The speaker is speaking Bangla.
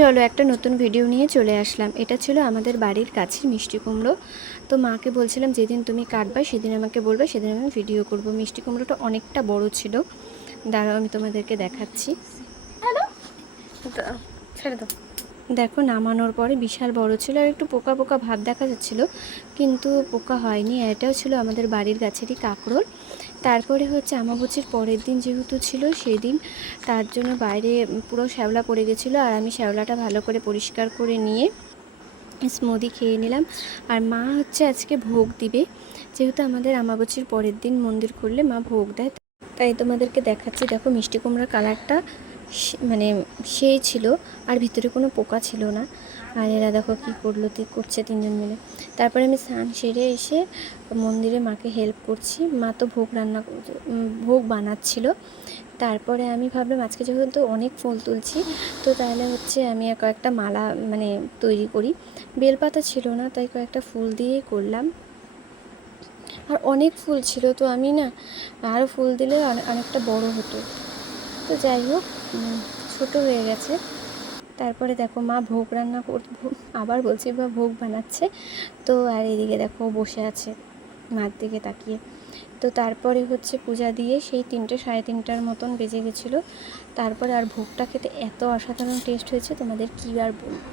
চলো একটা নতুন ভিডিও নিয়ে চলে আসলাম। এটা ছিল আমাদের বাড়ির কাছের মিষ্টি কুমড়ো। তো মাকে বলছিলাম যেদিন তুমি কাটবা সেদিন আমাকে বলবে, সেদিন আমি ভিডিও করব। মিষ্টি কুমড়োটা অনেকটা বড় ছিল, দাঁড়াও আমি তোমাদেরকে দেখাচ্ছি। ছেড়ে দাও। দেখো নামানোর পরে বিশাল বড় ছিল, আর একটু পোকা পোকা ভাব দেখা যাচ্ছিল, কিন্তু পোকা হয়নি। এটাও ছিল আমাদের বাড়ির গাছেরই কাঁকরোল। তারপরে হচ্ছে আমাবস্যার পরের দিন যেহেতু ছিল সেদিন, তার জন্য বাইরে পুরো শ্যাওলা পড়ে গেছিলো, আর আমি শ্যাওলাটা ভালো করে পরিষ্কার করে নিয়ে স্মুদি খেয়ে নিলাম। আর মা হচ্ছে আজকে ভোগ দিবে, যেহেতু আমাদের আমাবস্যার পরের দিন মন্দির খুললে মা ভোগ দেয়, তাই তোমাদেরকে দেখাচ্ছি। দেখো মিষ্টি কুমড়ার কালারটা মানে সেই ছিল, আর ভিতরে কোনো পোকা ছিল না। আর এরা দেখো কী করছে তিনজন মিলে। তারপরে আমি স্নান সেরে এসে মন্দিরে মাকে হেল্প করছি। মা তো ভোগ বানাচ্ছিল। তারপরে আমি ভাবলাম আজকে যেহেতু অনেক ফুল তুলছি, তো তাহলে হচ্ছে আমি কয়েকটা মালা তৈরি করি। বেলপাতা ছিল না, তাই কয়েকটা ফুল দিয়েই করলাম। আর অনেক ফুল ছিল, তো আমি না আরও ফুল দিলে অনেকটা বড় হতো। তো যাই হোক, ছোটো হয়ে গেছে। তারপরে দেখো মা আবার বলছি বা ভোগ বানাচ্ছে। তো আর এদিকে দেখো বসে আছে মার দিকে তাকিয়ে। তো তারপরে হচ্ছে পূজা দিয়ে সেই 3টে সাড়ে 3টার মতন বেজে গেছিলো। তারপরে আর ভোগটা খেতে এত অসাধারণ টেস্ট হয়েছে, তোমাদের কী আর বলবো।